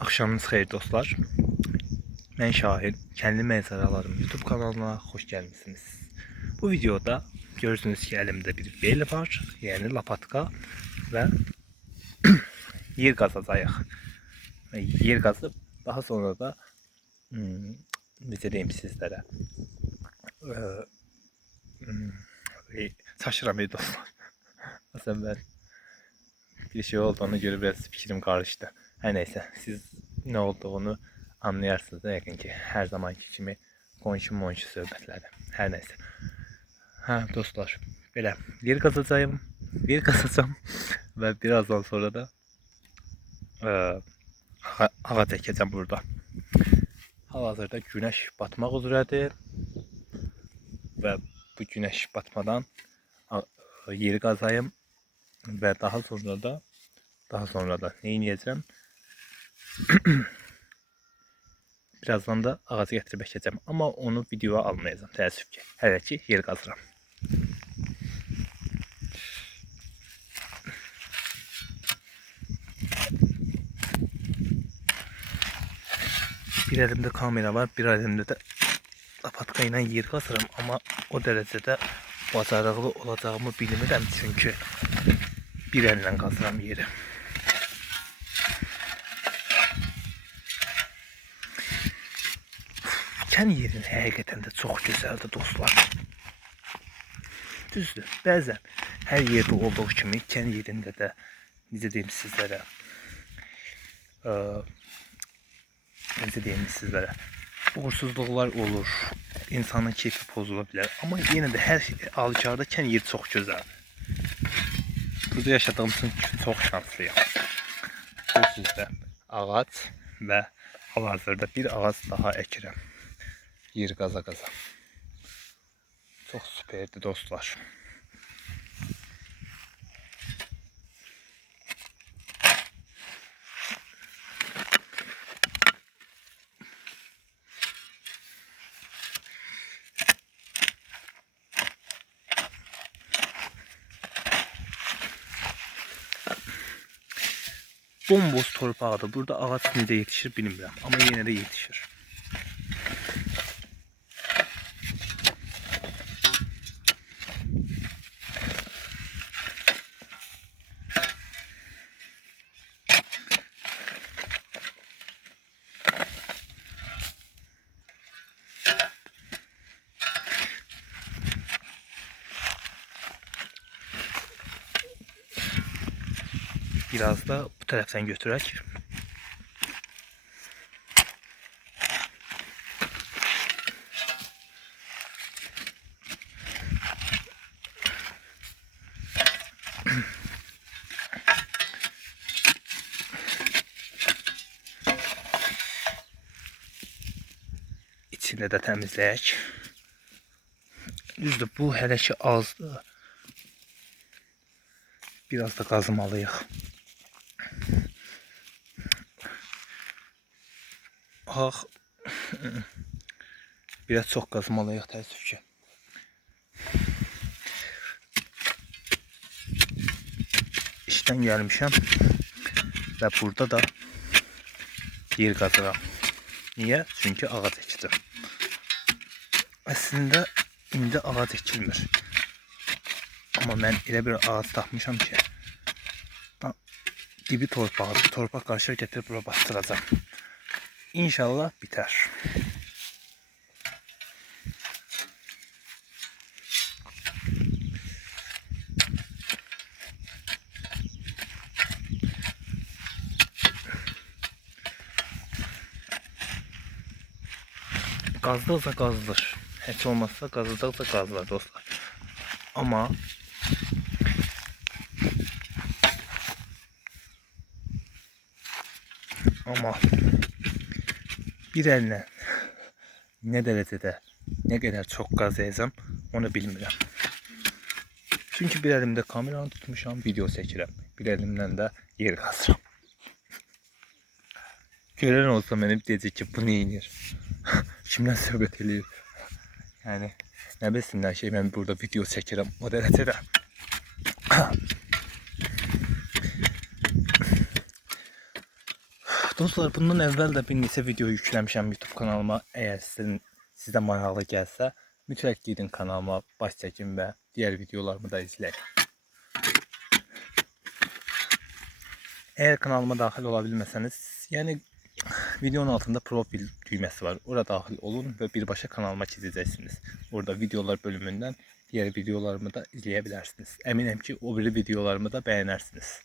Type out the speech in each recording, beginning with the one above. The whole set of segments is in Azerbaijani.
Akşamınız xeyir dostlar. Ben Şahin. Kendi mezaralarım YouTube kanalına hoş gelmişsiniz. Bu videoda gördüğünüz ki elimde bir bel var. Yani lapatka ve yer kazacağıq. Yer kazıp daha sonra da necə deyim sizlərə. Şaşıram dostlar. Aslında ben bir şey olduğunu göre biraz fikrim karıştı. Her neyse siz ne olduğunu anlayarsınız da yakın ki her zamanki kimi konuşu söhbətləri. Her neyse. Ha dostlar böyle bir kazacağım ve birazdan sonra da ağac ekeceğim burada. Hal-hazırda güneş batmaq üzrədir ve bu güneş batmadan yeri kazayım ve daha sonra da ne yiyeceğim? Birazdan da ağacı getirib əkəcəm, amma onu videoya almayacağım təəssüf ki. Hələ ki yer qazıram. Bir elimde kamera var, bir elimde de lapatka ilə yer qazıram, amma o dərəcədə bacarıqlı olacağımı bilmirəm, çünki bir əllə qazıram yeri. Kən yerin həqiqətən də çox gözəldir dostlar. Düzdür, bəzən hər yerdə olduğu kimi kən yerində də necə deyim sizlərə uğursuzluqlar olur, insanın keyfi pozula bilər. Amma yenə də hər halükarda kən yeri çox gözəldir. Burada yaşadığım üçün çox şanslıyam. Sözsüzdə ağac və hal-hazırda bir ağac daha əkirəm. Yer qaza. Çok süperdi dostlar. Bomboş torpaqda. Burada ağac necə yetişir bilmirəm, amma yenə də yetişir. Biraz da bu taraftan götürək. İçini də təmizləyək. Düzdür, bu hələ ki azdır. Biraz da qazmalıyıq. Biraz çox qazmalıyıq təəssüf ki. İşdən gəlmişəm və burada da yer qazıram. Niyə? Çünki ağac əkəcəm. Əslində indi ağac əkilmir. Amma mən elə bir ağac tapmışam ki, dibi torpaqdır. Torpaq qarşı gətirib bura bastıracağım. İnşallah biter. Qazdıqca qazılır. Heç olmazsa qazdıqca qazılır dostlar. Ama bir əllə nə dərəcədə, nə qədər çox qazıyacam onu bilmirəm. Çünki bir əlimdə kameranı tutmuşam, video çəkirəm. Bir əlimdən də yer qazıram. Görən olsa mənim deyəcək ki, bu neyinir? Kimlə söhbət eləyir? Yəni, nə bilsinlər ki, mən burada video çəkirəm o dərəcədə. Dostlar, bundan əvvəl də bir neçə video yükləmişəm YouTube kanalıma. Əgər sizə maraqlı gəlsə, mütləq gedin kanalıma, baş çəkin və digər videolarımı da izləyin. Eğer kanalıma daxil ola bilməsəniz, yəni videonun altında profil düyməsi var. Orada daxil olun və birbaşa kanalıma keçəcəksiniz. Orada videolar bölümündən diğer videolarımı da izləyə bilərsiniz. Əminəm ki, o biri videolarımı da bəyənərsiniz.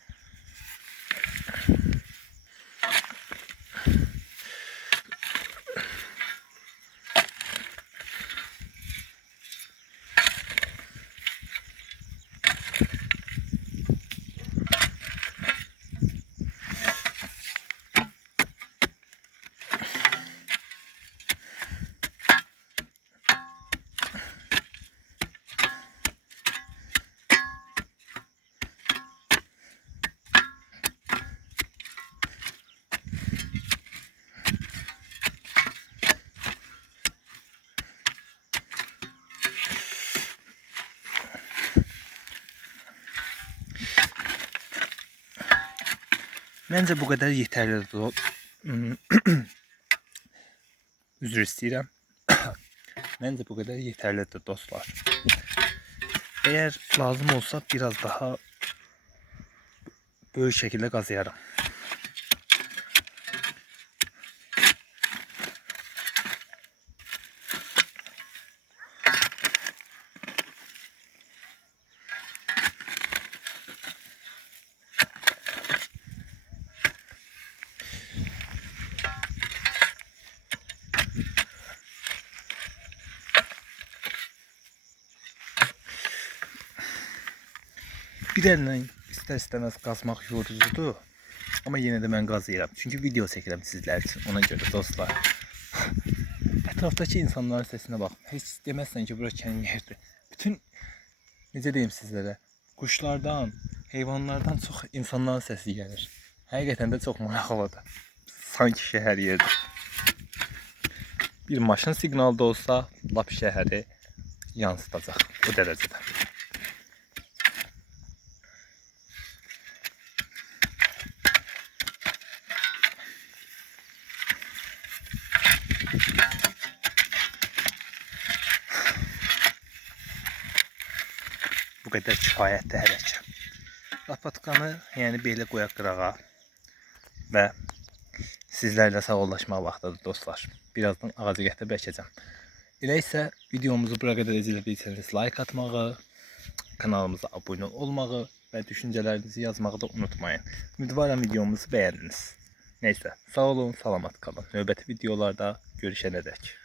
Məncə bu qədər yetərlidir. Üzr istəyirəm. Məncə bu qədər yetərlidir dostlar. Eğer lazım olsa biraz daha böyük şəkildə qazıyaram. Bir əllə istər-istəməz qazmaq yorucudur. Ama yine de mən qazıyıram. Çünkü video çəkirəm sizlər üçün. Ona görə dostlar. Ətrafdakı insanların səsinə bax. Heç deməzsən ki, bura kənd yerdir. Bütün, necə deyim sizlərə, quşlardan, heyvanlardan çox insanların səsi gəlir. Həqiqətən də çox maraqlıdır. Sanki şəhər yerdir. Bir maşın siqnalı da olsa, lap şəhəri yansıtacaq. O dərəcədə. Bu qədər kifayətdir hələçə. Lapatkanı yəni belə qoyaq qırağa və sizlərlə sağollaşmaq vaxtıdır dostlar. Birazdan ağacı gətirib əkəcəm. Elə isə videomuzu bura qədər izlədiyseniz like atmağı, kanalımıza abunə olmağı və düşüncələrinizi yazmağı da unutmayın. Ümidvaram videomuzu bəyəndiniz. Neyse, sağ olun, salamat qalın. Növbəti videolarda görüşənədək.